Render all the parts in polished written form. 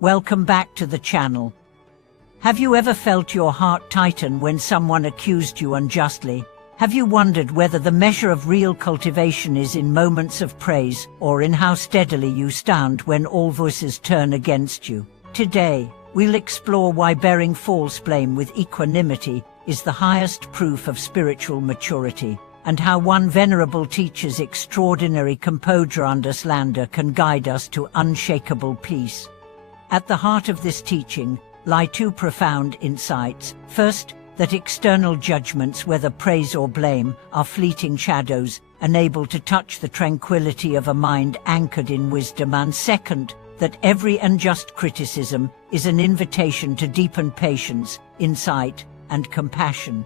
Welcome back to the channel. Have you ever felt your heart tighten when someone accused you unjustly? Have you wondered whether the measure of real cultivation is in moments of praise or in how steadily you stand when all voices turn against you? Today, we'll explore why bearing false blame with equanimity is the highest proof of spiritual maturity, and how one venerable teacher's extraordinary composure under slander can guide us to unshakable peace. At the heart of this teaching lie two profound insights. First, that external judgments, whether praise or blame, are fleeting shadows, unable to touch the tranquility of a mind anchored in wisdom. And second, that every unjust criticism is an invitation to deepen patience, insight, and compassion.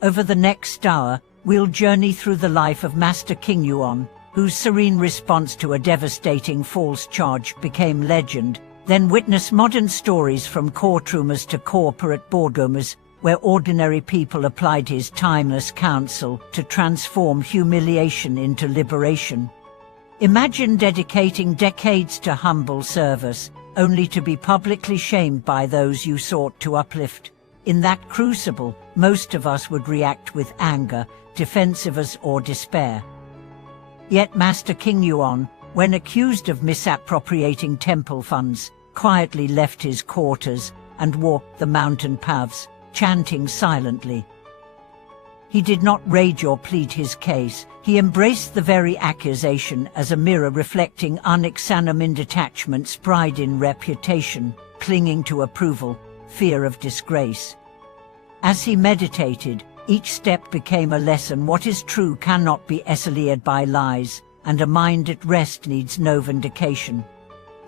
Over the next hour, we'll journey through the life of Master Qigong, whose serene response to a devastating false charge became legend, then witness modern stories from courtrooms to corporate boardrooms, where ordinary people applied his timeless counsel to transform humiliation into liberation. Imagine dedicating decades to humble service, only to be publicly shamed by those you sought to uplift. In that crucible, most of us would react with anger, defensiveness, or despair. Yet Master Qigong, when accused of misappropriating temple funds, quietly left his quarters and walked the mountain paths, chanting silently. He did not rage or plead his case. He embraced the very accusation as a mirror reflecting unexamined attachments, pride in reputation, clinging to approval, fear of disgrace. As he meditated, each step became a lesson. What is true cannot be ensnared by lies, and a mind at rest needs no vindication.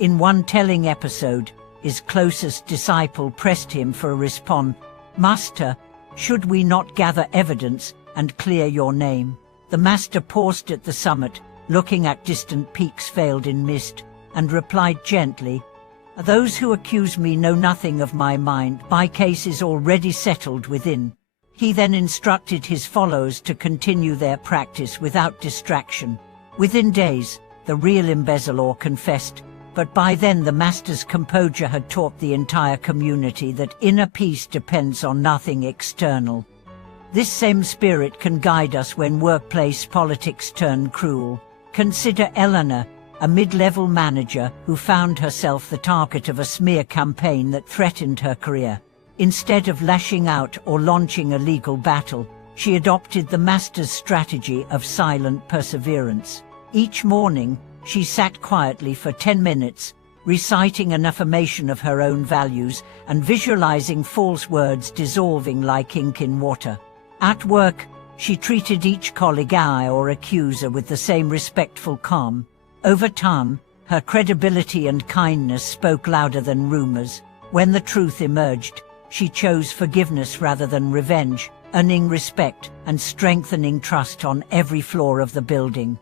In one telling episode, his closest disciple pressed him for a response. "Master, should we not gather evidence and clear your name?" The master paused at the summit, looking at distant peaks veiled in mist, and replied gently, "Those who accuse me know nothing of my mind. My case is already settled within." He then instructed his followers to continue their practice without distraction. Within days, the real embezzler confessed, but by then the master's composure had taught the entire community that inner peace depends on nothing external. This same spirit can guide us when workplace politics turn cruel. Consider Eleanor, a mid-level manager who found herself the target of a smear campaign that threatened her career. Instead of lashing out or launching a legal battle, she adopted the master's strategy of silent perseverance. Each morning, she sat quietly for 10 minutes, reciting an affirmation of her own values and visualizing false words dissolving like ink in water. At work, she treated each colleague or accuser with the same respectful calm. Over time, her credibility and kindness spoke louder than rumors. When the truth emerged, she chose forgiveness rather than revenge, earning respect and strengthening trust on every floor of the building.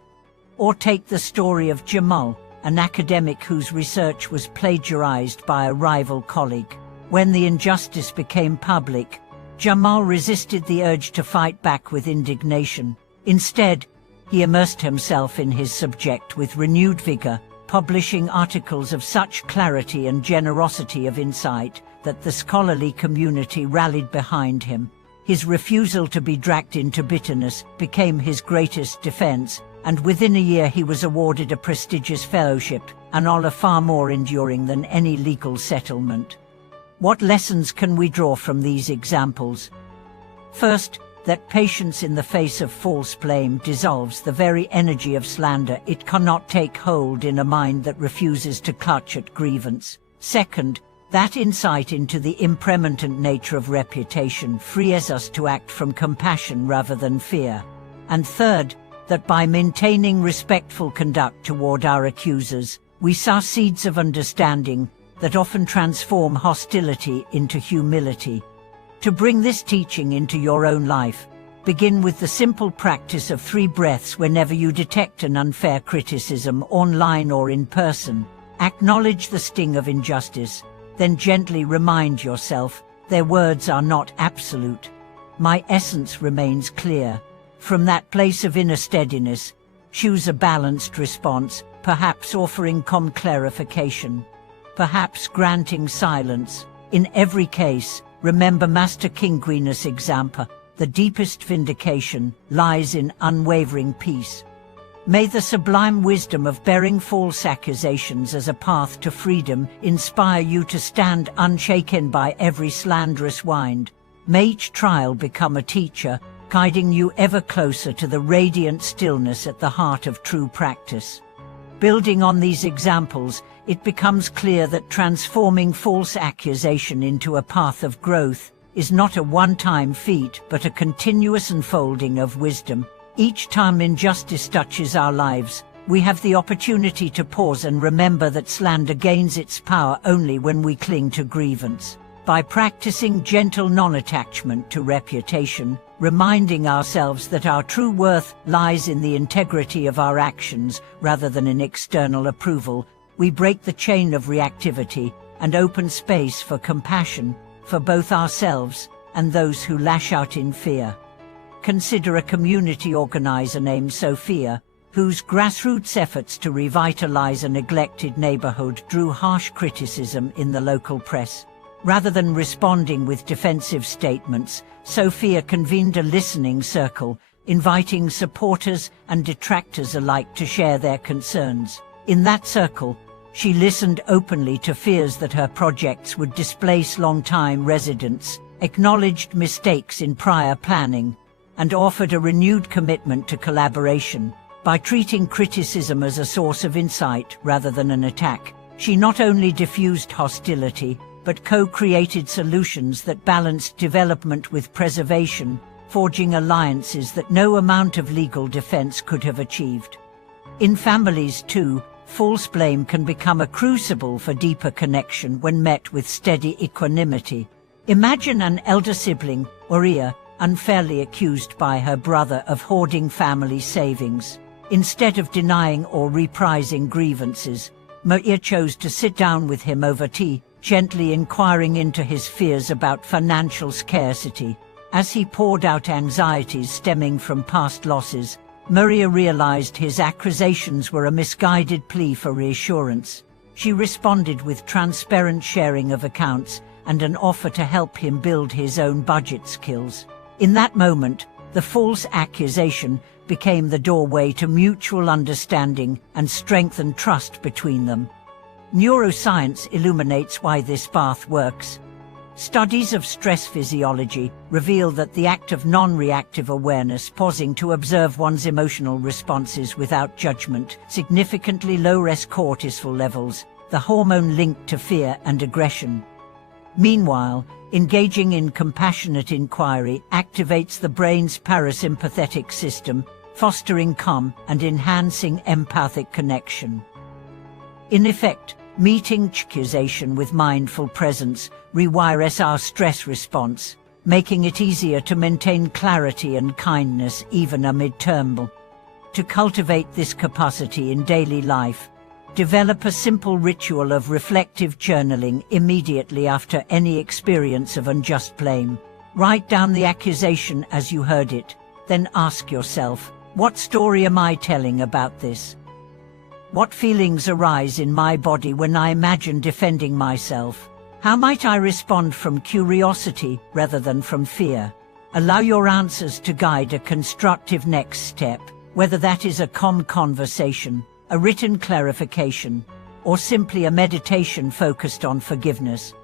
Or take the story of Jamal, an academic whose research was plagiarized by a rival colleague. When the injustice became public, Jamal resisted the urge to fight back with indignation. Instead, he immersed himself in his subject with renewed vigor, publishing articles of such clarity and generosity of insight that the scholarly community rallied behind him. His refusal to be dragged into bitterness became his greatest defense, and within a year he was awarded a prestigious fellowship, an honor far more enduring than any legal settlement. What lessons can we draw from these examples? First, that patience in the face of false blame dissolves the very energy of slander. It cannot take hold in a mind that refuses to clutch at grievance. Second, that insight into the impermanent nature of reputation frees us to act from compassion rather than fear. And third, that by maintaining respectful conduct toward our accusers, we sow seeds of understanding that often transform hostility into humility. To bring this teaching into your own life, begin with the simple practice of 3 breaths whenever you detect an unfair criticism, online or in person. Acknowledge the sting of injustice, then gently remind yourself, their words are not absolute. My essence remains clear. From that place of inner steadiness, choose a balanced response, perhaps offering calm clarification. perhaps granting silence. In every case, remember Master Kinggui's example, the deepest vindication lies in unwavering peace. May the sublime wisdom of bearing false accusations as a path to freedom inspire you to stand unshaken by every slanderous wind. May each trial become a teacher, guiding you ever closer to the radiant stillness at the heart of true practice. Building on these examples, it becomes clear that transforming false accusation into a path of growth is not a one-time feat but a continuous unfolding of wisdom. Each time injustice touches our lives, we have the opportunity to pause and remember that slander gains its power only when we cling to grievance. By practicing gentle non-attachment to reputation, reminding ourselves that our true worth lies in the integrity of our actions rather than in external approval, we break the chain of reactivity and open space for compassion for both ourselves and those who lash out in fear. Consider a community organizer named Sophia, whose grassroots efforts to revitalize a neglected neighborhood drew harsh criticism in the local press. Rather than responding with defensive statements, Sophia convened a listening circle, inviting supporters and detractors alike to share their concerns. In that circle, she listened openly to fears that her projects would displace long-time residents, acknowledged mistakes in prior planning, and offered a renewed commitment to collaboration. By treating criticism as a source of insight rather than an attack, she not only diffused hostility, but co-created solutions that balanced development with preservation, forging alliances that no amount of legal defense could have achieved. In families too, false blame can become a crucible for deeper connection when met with steady equanimity. Imagine an elder sibling, Maria, unfairly accused by her brother of hoarding family savings. Instead of denying or reprising grievances, Maria chose to sit down with him over tea, gently inquiring into his fears about financial scarcity. As he poured out anxieties stemming from past losses, Maria realized his accusations were a misguided plea for reassurance. She responded with transparent sharing of accounts and an offer to help him build his own budget skills. In that moment, the false accusation became the doorway to mutual understanding and strengthened trust between them. Neuroscience illuminates why this path works. Studies of stress physiology reveal that the act of non-reactive awareness, pausing to observe one's emotional responses without judgment, significantly lowers cortisol levels, the hormone linked to fear and aggression. Meanwhile, engaging in compassionate inquiry activates the brain's parasympathetic system, fostering calm and enhancing empathic connection. In effect, meeting accusation with mindful presence rewires our stress response, making it easier to maintain clarity and kindness even amid turmoil. To cultivate this capacity in daily life, develop a simple ritual of reflective journaling immediately after any experience of unjust blame. Write down the accusation as you heard it, then ask yourself, what story am I telling about this? What feelings arise in my body when I imagine defending myself? How might I respond from curiosity rather than from fear? Allow your answers to guide a constructive next step, whether that is a calm conversation, a written clarification, or simply a meditation focused on forgiveness.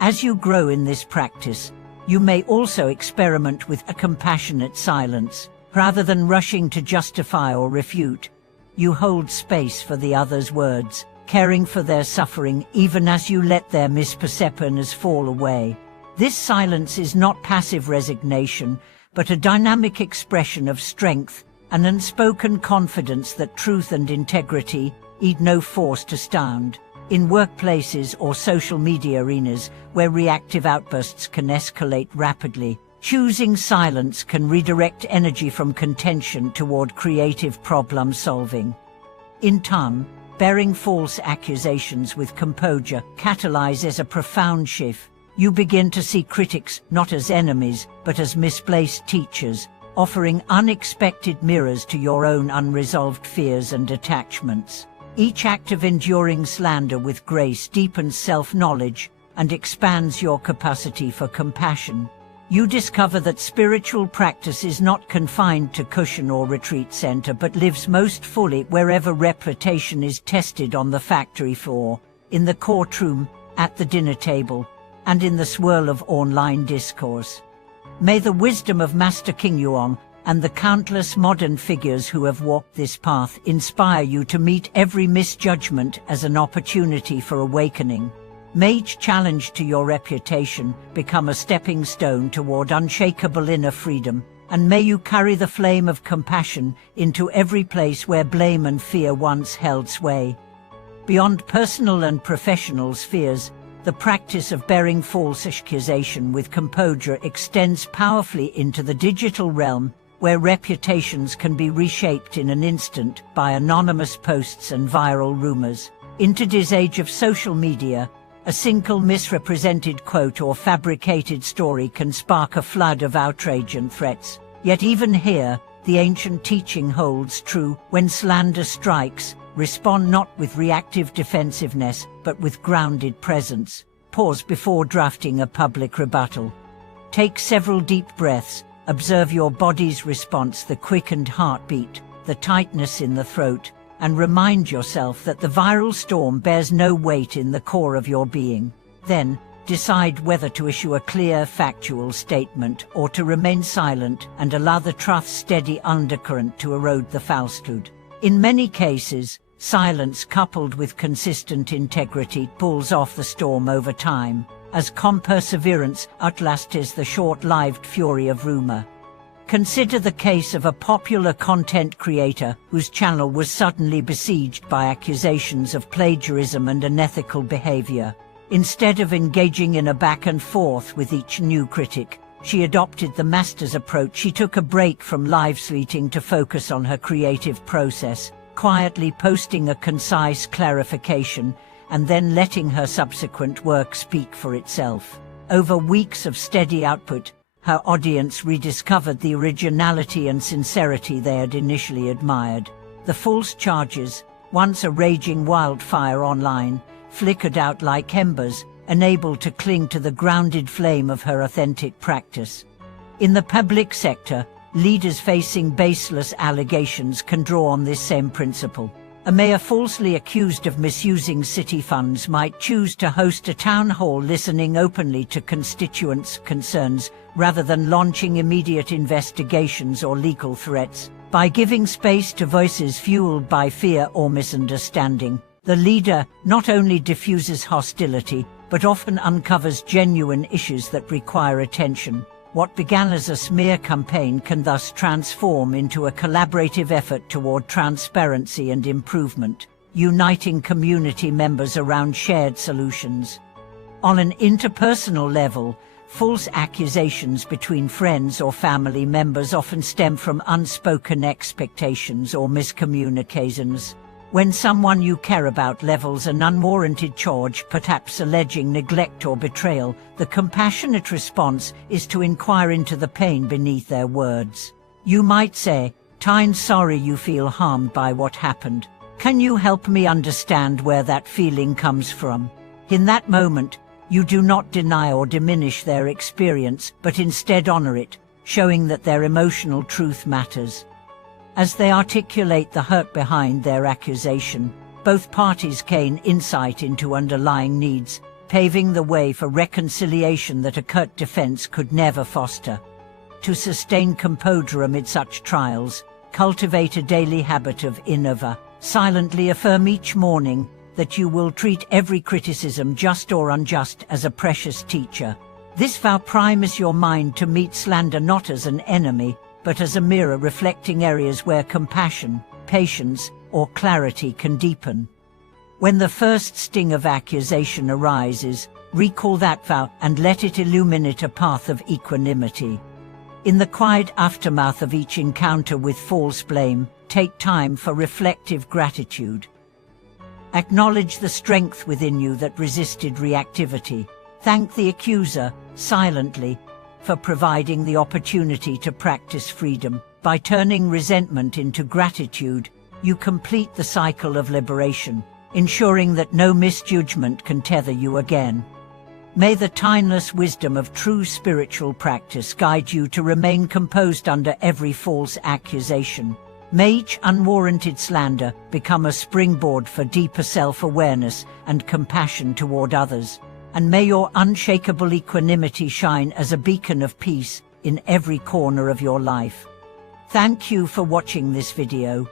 As you grow in this practice, you may also experiment with a compassionate silence. Rather than rushing to justify or refute, you hold space for the other's words, caring for their suffering even as you let their misperceptions fall away. This silence is not passive resignation, but a dynamic expression of strength, an unspoken confidence that truth and integrity need no force to stand. In workplaces or social media arenas where reactive outbursts can escalate rapidly, choosing silence can redirect energy from contention toward creative problem solving. In time, bearing false accusations with composure catalyzes a profound shift. You begin to see critics not as enemies, but as misplaced teachers, offering unexpected mirrors to your own unresolved fears and attachments. Each act of enduring slander with grace deepens self-knowledge and expands your capacity for compassion. You discover that spiritual practice is not confined to cushion or retreat center but lives most fully wherever reputation is tested on the factory floor, in the courtroom, at the dinner table, and in the swirl of online discourse. May the wisdom of Master Qigong and the countless modern figures who have walked this path inspire you to meet every misjudgment as an opportunity for awakening. May each challenge to your reputation become a stepping stone toward unshakable inner freedom, and may you carry the flame of compassion into every place where blame and fear once held sway. Beyond personal and professional spheres, the practice of bearing false accusation with composure extends powerfully into the digital realm, where reputations can be reshaped in an instant by anonymous posts and viral rumors. In today's age of social media, a single misrepresented quote or fabricated story can spark a flood of outrage and threats. Yet even here, the ancient teaching holds true: when slander strikes, respond not with reactive defensiveness, but with grounded presence. Pause before drafting a public rebuttal. Take several deep breaths, observe your body's response, the quickened heartbeat, the tightness in the throat, and remind yourself that the viral storm bears no weight in the core of your being. Then, decide whether to issue a clear, factual statement or to remain silent and allow the truth's steady undercurrent to erode the falsehood. In many cases, silence coupled with consistent integrity pulls off the storm over time, as calm perseverance outlasts the short-lived fury of rumor. Consider the case of a popular content creator whose channel was suddenly besieged by accusations of plagiarism and unethical behavior. Instead of engaging in a back and forth with each new critic, she adopted the master's approach. She took a break from live tweeting to focus on her creative process, quietly posting a concise clarification and then letting her subsequent work speak for itself. Over weeks of steady output, her audience rediscovered the originality and sincerity they had initially admired. The false charges, once a raging wildfire online, flickered out like embers, unable to cling to the grounded flame of her authentic practice. In the public sector, leaders facing baseless allegations can draw on this same principle. A mayor falsely accused of misusing city funds might choose to host a town hall listening openly to constituents' concerns rather than launching immediate investigations or legal threats. By giving space to voices fueled by fear or misunderstanding, the leader not only diffuses hostility, but often uncovers genuine issues that require attention. What began as a smear campaign can thus transform into a collaborative effort toward transparency and improvement, uniting community members around shared solutions. On an interpersonal level, false accusations between friends or family members often stem from unspoken expectations or miscommunications. When someone you care about levels an unwarranted charge, perhaps alleging neglect or betrayal, the compassionate response is to inquire into the pain beneath their words. You might say, "I'm sorry you feel harmed by what happened. Can you help me understand where that feeling comes from?" In that moment, you do not deny or diminish their experience, but instead honor it, showing that their emotional truth matters. As they articulate the hurt behind their accusation, both parties gain insight into underlying needs, paving the way for reconciliation that a curt defense could never foster. To sustain composure amid such trials, cultivate a daily habit of inner. Silently affirm each morning that you will treat every criticism, just or unjust, as a precious teacher. This vow primes your mind to meet slander not as an enemy, but as a mirror reflecting areas where compassion, patience, or clarity can deepen. When the first sting of accusation arises, recall that vow and let it illuminate a path of equanimity. In the quiet aftermath of each encounter with false blame, take time for reflective gratitude. Acknowledge the strength within you that resisted reactivity. Thank the accuser, silently, for providing the opportunity to practice freedom. By turning resentment into gratitude, you complete the cycle of liberation, ensuring that no misjudgment can tether you again. May the timeless wisdom of true spiritual practice guide you to remain composed under every false accusation. May each unwarranted slander become a springboard for deeper self-awareness and compassion toward others. And may your unshakable equanimity shine as a beacon of peace in every corner of your life. Thank you for watching this video.